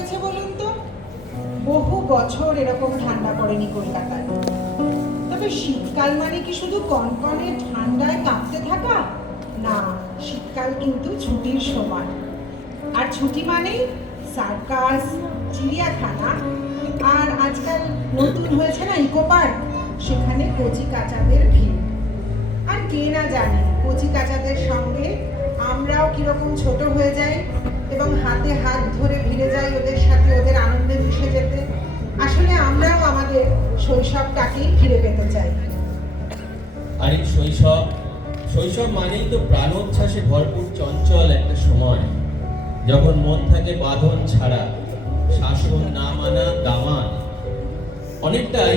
পড়েছে বলুন তো? বহু বছর এরকম ঠান্ডা পড়েনি কলকাতায়। তবে শীতকাল মানে কি শুধু কনকনে ঠান্ডায় কাঁপতে থাকা? না, শীতকাল কিন্তু ছুটির সময়। আর ছুটি মানেই সার্কাস, চিড়িয়াখানা, আর আজকাল নতুন হয়েছে না ইকো পার্ক, সেখানে কচি কাচাদের ভিড়। আর কে না জানে কচি কাচাদের সঙ্গে আমরাও কিরকম ছোট হয়ে যাই এবং হাতে হাত ধরে ভিড়ে যাই ওদের সাথে, ওদের আনন্দে মিশে যেতে। আসলে আমরাও আমাদের শৈশবটাকেই ফিরে পেতে চাই। আর এই শৈশব মানেই তো প্রাণোচ্ছ্বাসে ভরপুর চঞ্চল একটা সময়, যখন মন থাকে বাঁধন ছাড়া, শাসন না মানা দামান। অনেকটাই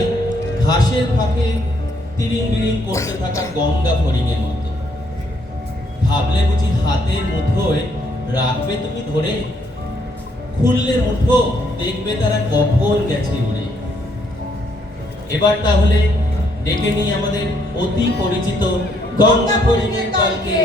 ঘাসের ফাঁকে তিরিং বিরিং করতে থাকা গঙ্গা ফড়িংয়ের মতো। ভাবলে বুঝি হাতের মুঠোয় রাখবে তুমি ধরে, খুললে মুঠো দেখবে তারা কখন গেছে উড়ে। এবার তাহলে ডেকে নিই আমাদের অতি পরিচিত গঙ্গা ফড়িংয়ের দলকে।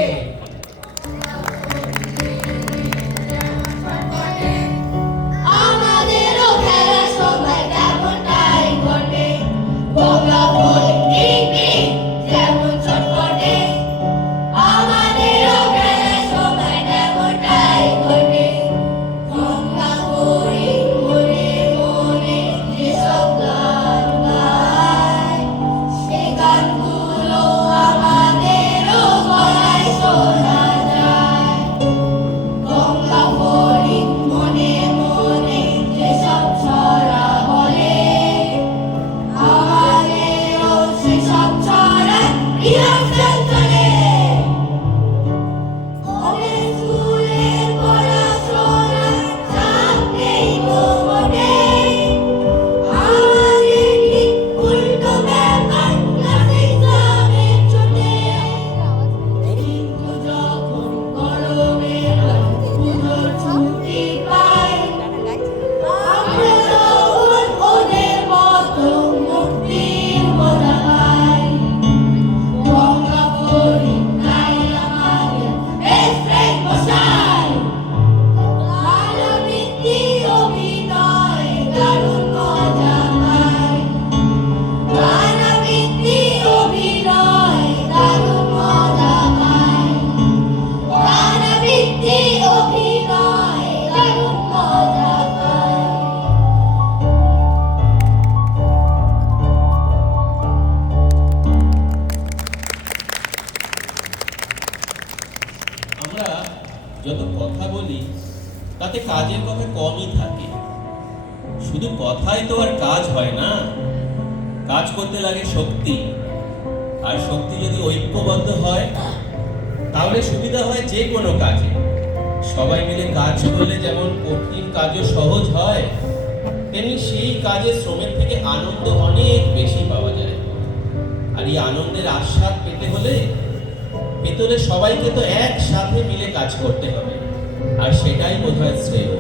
যত কথা বলি তাতে কাজের কথা কমই থাকে। শুধু কথাই তো আর কাজ হয় না, কাজ করতে লাগে শক্তি। আর শক্তি যদি ঐক্যবদ্ধ হয় তাহলে সুবিধা হয় যে কোনো কাজে। সবাই মিলে কাজ করলে যেমন কঠিন কাজও সহজ হয়, তেমনি সেই কাজের শ্রমের থেকে আনন্দ অনেক বেশি পাওয়া যায়। আর এই আনন্দের আস্বাদ পেতে হলে সবাইকে তো একসাথে মিলে কাজ করতে হবে, আর সেটাই বোধহয় শ্রেয়।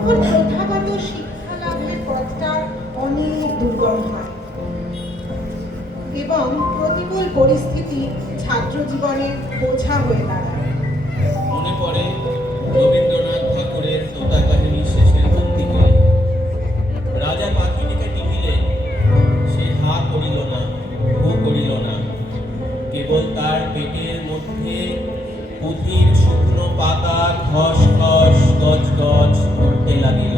তখন প্রথাগত শিক্ষা লাভের পথটা অনেক দুর্গম হয় এবং প্রতিকূল পরিস্থিতি ছাত্র জীবনের বোঝা হয়ে দাঁড়ায়। মনে পড়ে রবীন্দ্রনাথ ঠাকুরের তোতা কাহিনী শেষের পঙ্ক্তিতে, রাজা পাখিটিকে টিকিলেন, সে হা করিল না, হু করিল না, কেবল তার পেটের মধ্যে পুঁথির শুকনো পাতা খস খস গজ গজ করতে লাগিল।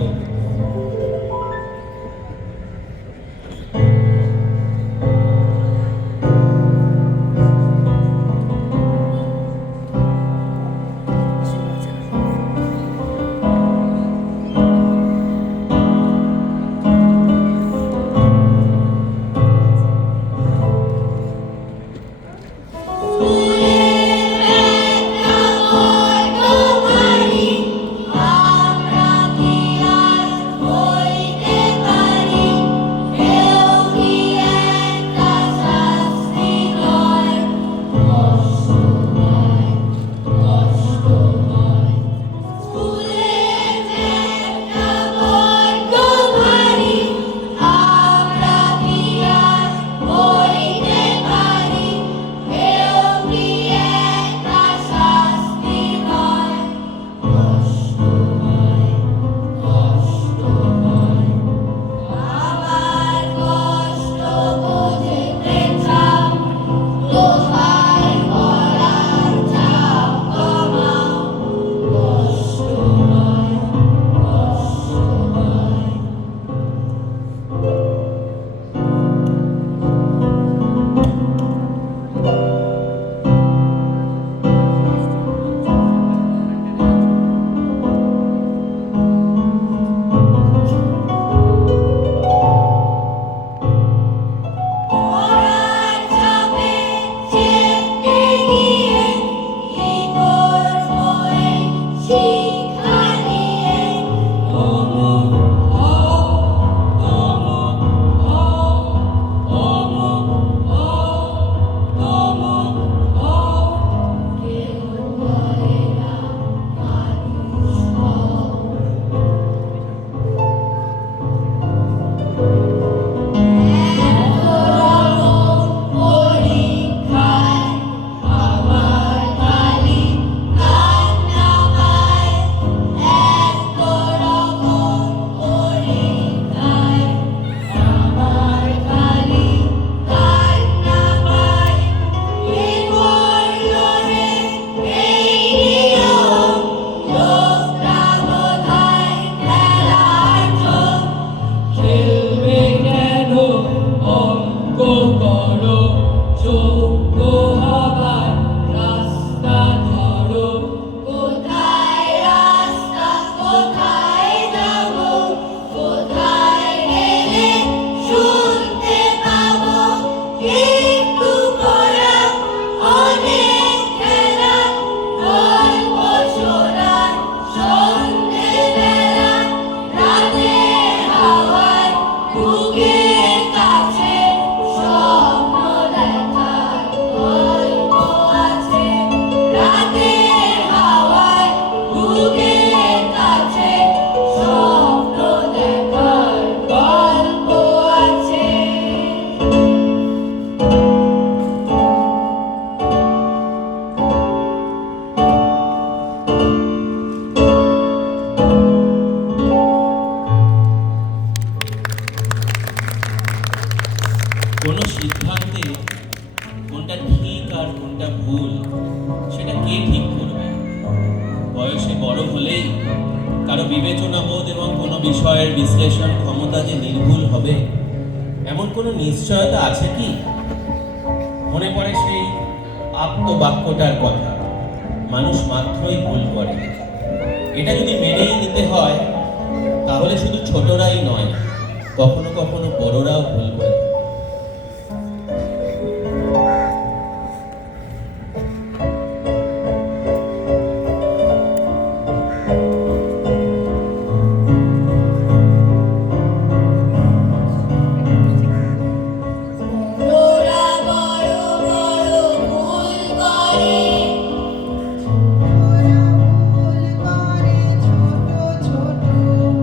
কোনো সিদ্ধান্তে কোনটা ঠিক আর কোনটা ভুল সেটা কে ঠিক করবে? বয়সে বড় হলেই কারো বিবেচনা বোধ এবং কোনো বিষয়ের বিশ্লেষণ ক্ষমতা যে নির্ভুল হবে এমন কোনো নিশ্চয়তা আছে কি? মনে পড়ে সেই আপ্তবাক্যটার কথা, মানুষ মাত্রই ভুল করে। এটা যদি মেনেই নিতে হয় তাহলে শুধু ছোটরাই নয়, কখনো কখনো বড়রাও ভুল করে। ছোট ছোট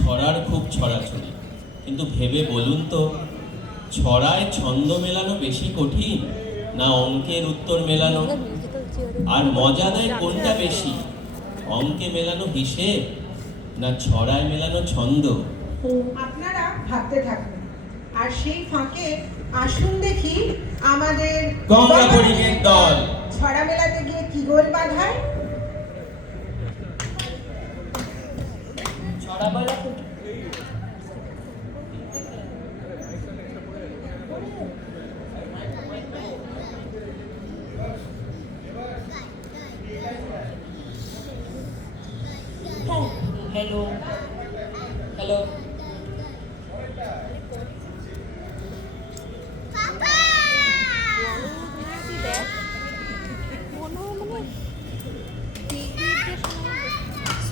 ছড়ার খুব ছড়াছড়ি, কিন্তু ভেবে বলুন তো, ছড়ায় ছন্দ মেলানো বেশি কঠিন না অঙ্কের উত্তর মেলানো? আর মজা দেয় কোনটা বেশি, অঙ্কে মেলানো হিসেব না ছড়ায় মেলানো ছন্দ? আপনারা ভাবতে থাকুন, আর সেই ফাঁকে আসুন দেখি আমাদের গঙ্গা ফড়িংয়ের দল ছড়া মেলাতে গিয়ে কি গোল বাঁধায়। ছড়া বলা হ্যালো হ্যালো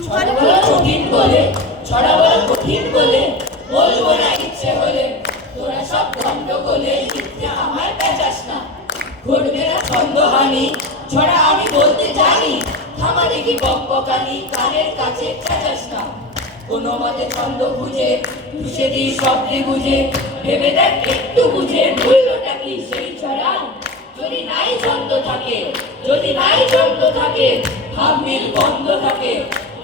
ছড়া বলা কঠিন বলে, ছড়া বলা কঠিন বলে, বলবো না ইচ্ছে হলে, তোরা সব গন্ডগোলে লিখতে আমার পেঁচাস না। ঘটবে না ছন্দহানি, ছড়া আমি বলতে জানি, থামা দেখি বকবকানি, কানের কাছে চেঁচাস না। কোনো মতে ছন্দ খুঁজে খুঁজে দিই শব্দে বুঝে, ভেবে দেখ একটু বুঝে মূল্যটা কি সেই ছড়া। যদি নাই ছন্দ থাকে, যদি নাই ছন্দ থাকে, ভাব মিল বন্ধ থাকে,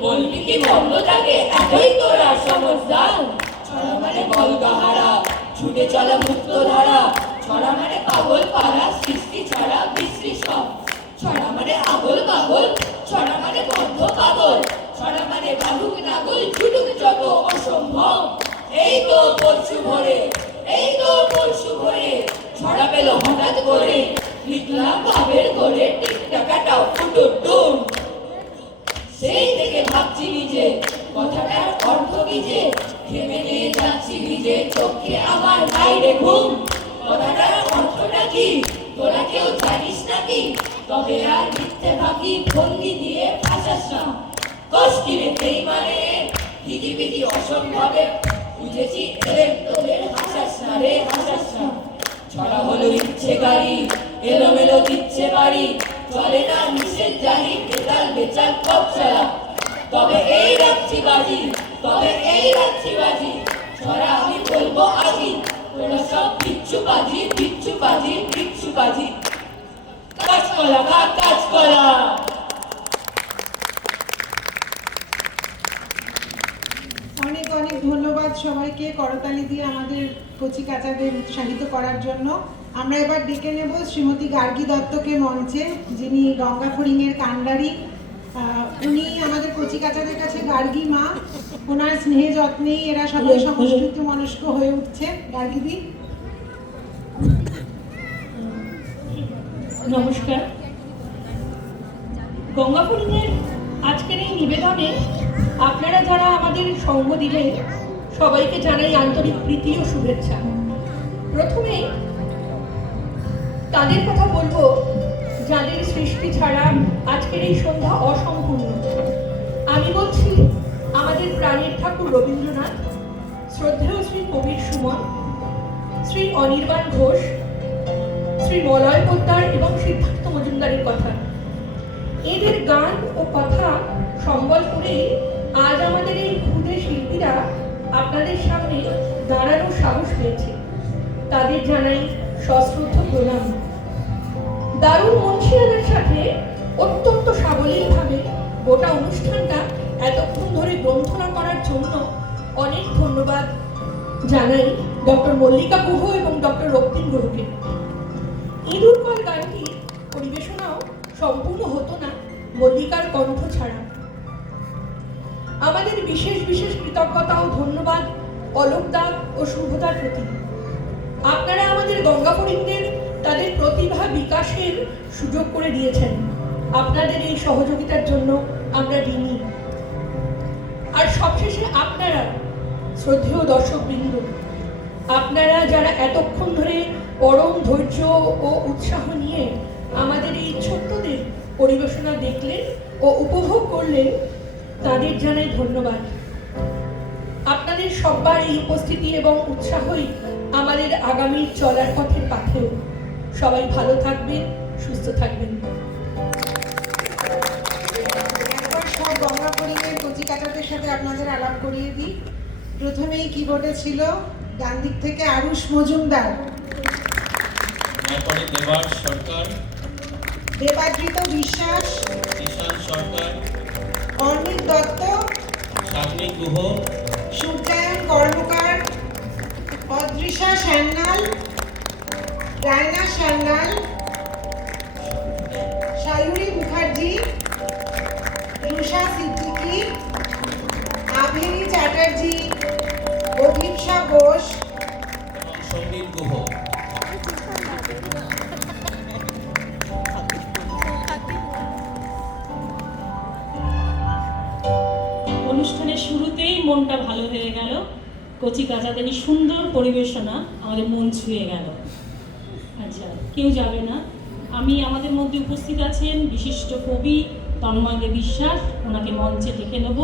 বলবি কি বন্ধ থাকে, এতই তোরা সমঝদার। ছড়া মানে বলগাহারা, ছুটে চলা মুক্ত ধারা, ছড়া মানে পাগল পাড়া, সৃষ্টি ছড়া বিশ্রী সব। ছড়া মানে আগল পাগল, ছড়া মানে বদ্ধ পাগল, ছড়া মানে বাহুক নাগল, ছুটুক যত অসম্ভব। এই তো পরশু ভরে, এই তো পরশু ভরে, ছড়া পেল হঠাৎ করে, লিখলাম ভাবের করে, টিকটাকাটাও ফুটো ডুম। সেই থেকে ভাবছি নিজে, কথাটার অর্থ কি যে, ভেবে নিয়ে যাচ্ছি নিজে, চোখে আমার বাইরে ঘুম। কথাটার অর্থটা কি তোরা কেউ জানিস নাকি? তবে আর মিথ্যে ভাবি ভঙ্গি দিয়ে ভাসাস না। কষ্টিরে নেই মানে হিজিবিজি অসম্ভবে, বুঝেছি এলেন তোদের, হাসাস না রে হাসাস না। ছড়া হলো ইচ্ছে গাড়ি, এলোমেলো দিচ্ছে বাড়ি, চলে না নিষেধ জানি, বেতাল বেচাল পথ চলা। তবে এই রাখছি বাজি, তবে এই রাখছি বাজি, ছড়া আমি বলবো আজি, তোরা সব বিচ্ছু বাজি, বিচ্ছু বাজি, বিচ্ছু বাজি। কাঁচকলা খা কাঁচকলা। অনেক অনেক ধন্যবাদ সবাইকে করতালি দিয়ে আমাদের কচি কাচাদের উৎসাহিত করার জন্য। আমরা এবার ডেকে নেব শ্রীমতী গার্গী দত্তকে মঞ্চে, যিনি গঙ্গা ফড়িংয়ের কান্ডারি। উনি আমাদের কচি কাচাদের কাছে গার্গী মা, ওনার স্নেহে যত্নেই এরা সবাই সংস্কৃত মনস্ক হয়ে উঠছে। গার্গীদি, নমস্কার। গঙ্গা ফড়িংয়ের আজকের এই নিবেদনে আপনারা যারা আমাদের সঙ্গ দিলেন, সবাইকে জানাই আন্তরিক প্রীতি ও শুভেচ্ছা। প্রথমে তাদের কথা বলবো যাদের সৃষ্টি ছাড়া আজকের এই সন্ধ্যা অসম্পূর্ণ। আমি বলছি আমাদের প্রাণের ঠাকুর রবীন্দ্রনাথ, শ্রদ্ধেয় শ্রী কবির সুমন, শ্রী অনির্বাণ ঘোষ, শ্রী মলয় পোদ্দার এবং সিদ্ধার্থ মজুমদারের কথা। এদের গান ও কথা সম্বল করে আজ আমাদের এই ক্ষুদে শিল্পীরা আপনাদের সামনে দাঁড়ানোর সাহস পেয়েছে। তাদের জানাই সশ্রদ্ধ প্রণাম। দারুণ মনসিয়ানার সাথে অত্যন্ত সাবলীলভাবে গোটা অনুষ্ঠানটা এতক্ষণ ধরে গ্রন্থনা করার জন্য অনেক ধন্যবাদ জানাই ডক্টর মল্লিকা গুহ এবং ডক্টর রক্তিম গুহকে। ইঁদুর কল গানটি পরিবেশনাও সম্পূর্ণ হতো না মল্লিকার কণ্ঠ ছাড়া। আমাদের বিশেষ বিশেষ কৃতজ্ঞতা ও ধন্যবাদ অলোকদা ও শুভদার প্রতি। আপনারা আমাদের গঙ্গা ফড়িংদের তাদের প্রতিভা বিকাশের সুযোগ করে দিয়েছেন। আপনাদের এই সহযোগিতার জন্য আমরা ঋণী। আর সবশেষে আপনারা শ্রদ্ধেয় দর্শকবৃন্দ, আপনারা যারা এতক্ষণ ধরে পরম ধৈর্য ও উৎসাহ নিয়ে আমাদের এই ছোট্টদের পরিবেশনা দেখলেন ও উপভোগ করলেন, তাদের জানাই ধন্যবাদ। আপনাদের সবার এই উপস্থিতি এবং উৎসাহই আমাদের আগামীর চলার পথের পাথেয়। সবাই ভালো থাকবেন, সুস্থ থাকবেন। একবার সব গঙ্গা ফড়িংয়ের কচি কাচাদের সাথে আপনাদের আলাপ করিয়ে দিই। প্রথমেই কিবোর্ডে ছিল ডান দিক থেকে আরুষ মজুমদার, তারপরে দেবাস সরকার, দেবাদৃত বিশ্বাস, ঈশান সরকার, অর্ণিত দত্ত, সাগ্নিক গুহ, সূর্যায়ন কর্মকার, অদৃশা সান্যাল, রায়না সান্যাল, সায়ুরী মুখার্জি, রুষা সিদ্দিকী, আভেরি চ্যাটার্জি, অভিপ্সা বোস, এবং সঙ্গীত গুহ। অনুষ্ঠানের শুরুতেই মনটা ভালো হয়ে গেল। কচি কাচাদের এই সুন্দর পরিবেশনা আমাদের মন ছুঁয়ে গেল। আচ্ছা, কেউ যাবে না। আমাদের মধ্যে উপস্থিত আছেন বিশিষ্ট কবি তন্ময় দে বিশ্বাস, ওনাকে মঞ্চে ডেকে নেব।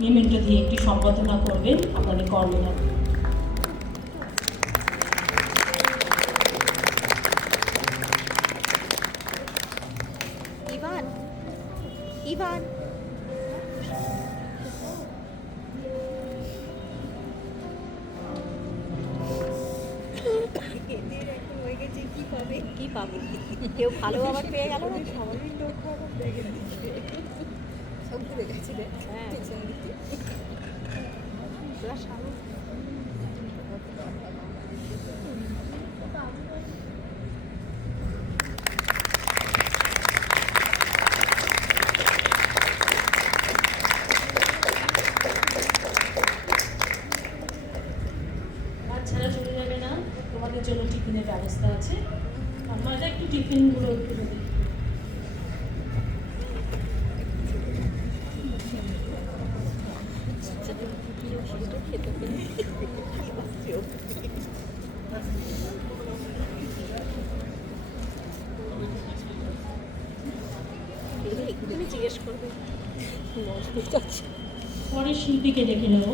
মেমেন্টো দিয়ে একটি সম্বোধনা করবেন আপনাদের কর্মধার। ইভান ইভান কি পাবে কেউ ভালো আবার পেয়ে গেল না হ্যাঁ তোরা সামনে ছাড়া চলে যাবে না, তোমাদের জন্য টিফিনের ব্যবস্থা আছে। আমরা একটু টিফিনগুলো একটু দেখি। জিজ্ঞেস করবে পরে শিল্পীকে ডেকে নেব।